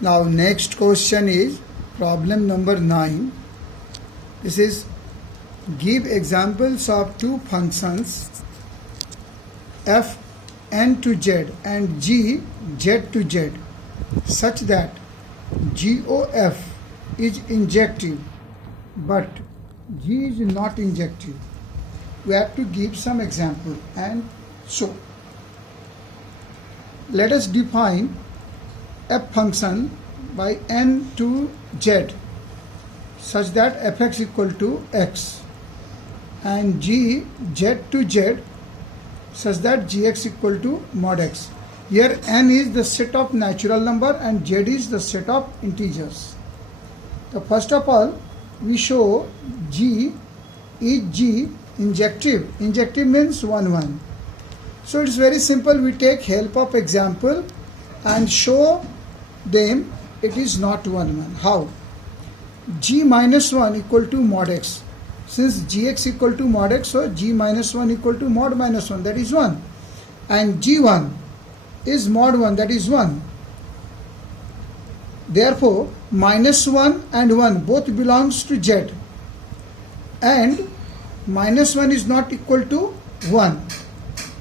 Now next question is problem number 9. This is give examples of two functions f n to z and g z to z such that GOF is injective but G is not injective. We have to give some example and so let us define f function by n to z such that fx equal to x and g z to z such that gx equal to mod x. Here n is the set of natural number and z is the set of integers. So first of all we show g is g injective. Injective means 1 1. So it's very simple. We take help of example and show them it is not 1 1. How? G minus 1 equal to mod x. Since gx equal to mod x, so g minus 1 equal to mod minus 1, that is 1. And g1 is mod 1, that is 1. Therefore, minus 1 and 1 both belongs to z. And minus 1 is not equal to 1.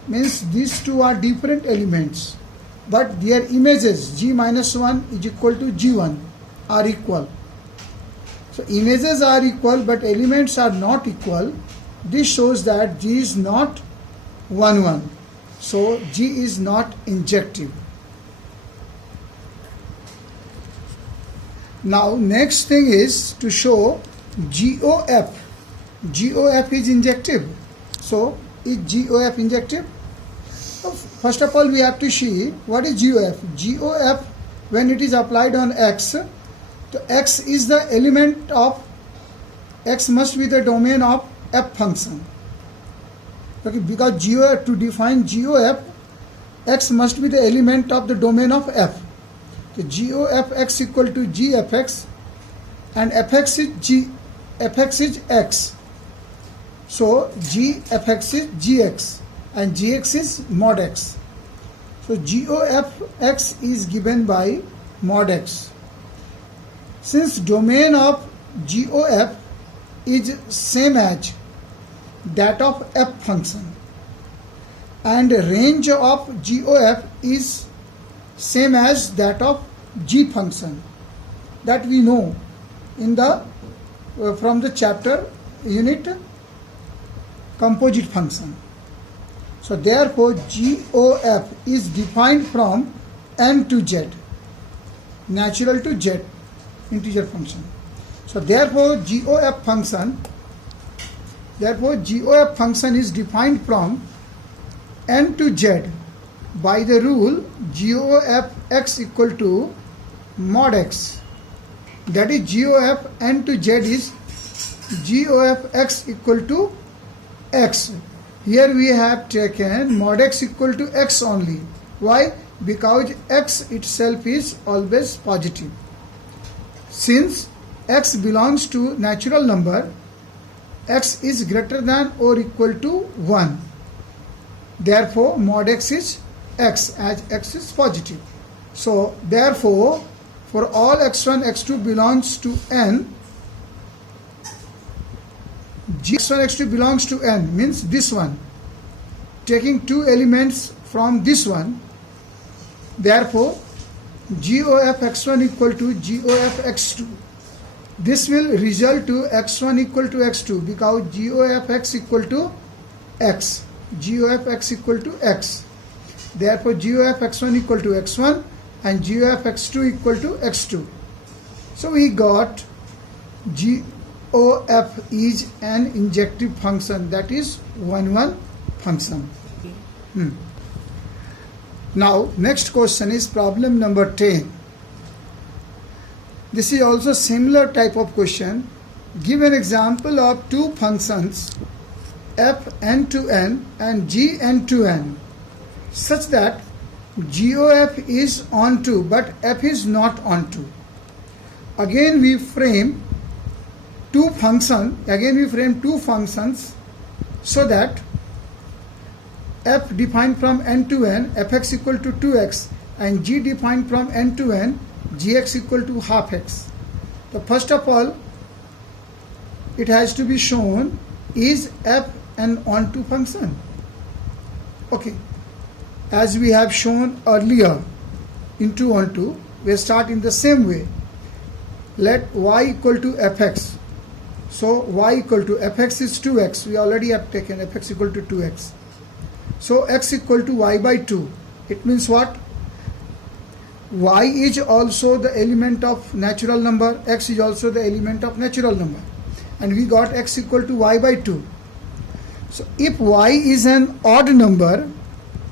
Means these two are different elements. But their images g minus 1 is equal to g1 are equal. So images are equal but elements are not equal. This shows that G is not 1 1. So G is not injective. Now next thing is to show GOF. GOF is injective. So is GOF injective? So first of all we have to see what is GOF. GOF when it is applied on X, so x is the element of x must be the domain of f function. Okay, because GOF, to define GOF, x must be the element of the domain of f. So GOF x equal to GFX and fx is g, fx is x. So GFX is gx and gx is mod x. So GOF x is given by mod x. Since domain of GOF is same as that of f function and range of GOF is same as that of g function, that we know in the from the chapter unit composite function. So therefore GOF is defined from n to z, natural to z, integer function. So therefore GOF function is defined from n to z by the rule GOF x equal to mod x. That is GOF n to z is GOF x equal to x. Here we have taken mod x equal to x only. Why? Because x itself is always positive. Since x belongs to natural number, x is greater than or equal to 1. Therefore, mod x is x, as x is positive. So, therefore, for all x1, x2 belongs to n, x1, x2 belongs to n means this one. Taking two elements from this one, therefore, GOF x1 equal to GOF x2. This will result to x1 equal to x2 because GOF x equal to x. GOF x equal to x. Therefore, GOF x1 equal to x1 and GOF x2 equal to x2. So we got GOF is an injective function, that is 1 1 function. Now, next question is problem number 10. This is also similar type of question. Give an example of two functions f n to n and g n to n such that GOF is onto but f is not onto. Again we frame two functions so that f defined from n to n, fx equal to 2x, and g defined from n to n, gx equal to half x. So first of all, it has to be shown, is f an onto function? Okay, as we have shown earlier into onto, we start in the same way. Let y equal to fx. So y equal to fx is 2x. We already have taken fx equal to 2x. So x equal to y by 2. It means what? Y is also the element of natural number. X is also the element of natural number. And we got x equal to y by 2. So if y is an odd number,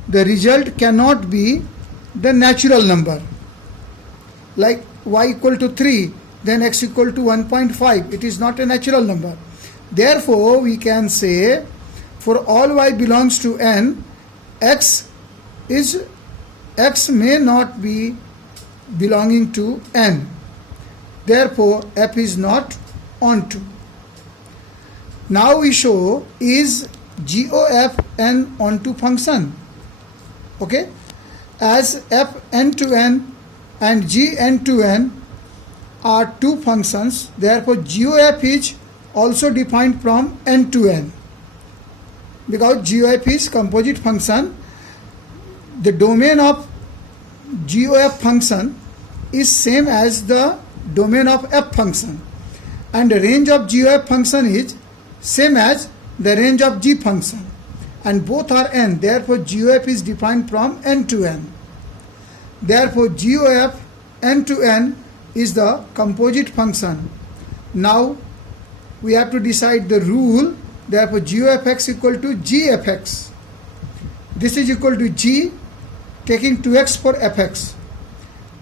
the result cannot be the natural number. Like y equal to 3, then x equal to 1.5. It is not a natural number. Therefore, we can say for all y belongs to n, x may not be belonging to n. Therefore, f is not onto. Now we show, is GOF an onto function? Okay, as f n to n and g n to n are two functions, therefore GOF is also defined from n to n. Because GOF is composite function, the domain of GOF function is same as the domain of f function, and the range of GOF function is same as the range of g function, and both are n. Therefore GOF is defined from n to n. Therefore GOF n to n is the composite function. Now we have to decide the rule. Therefore GOFX equal to GFX. This is equal to g taking 2x for fx,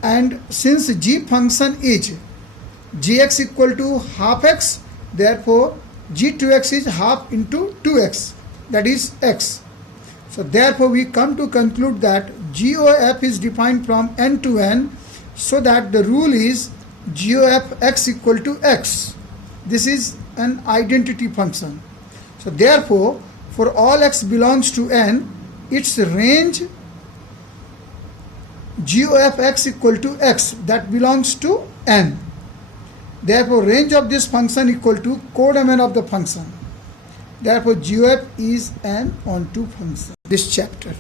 and since g function is gx equal to half x, therefore g2x is half into 2x, that is x. So therefore we come to conclude that GOF is defined from n to n, so that the rule is GOF x equal to x. This is an identity function. So therefore for all x belongs to n, its range GOF x equal to x, that belongs to n. Therefore range of this function equal to codomain of the function. Therefore GOF is an onto function. This chapter.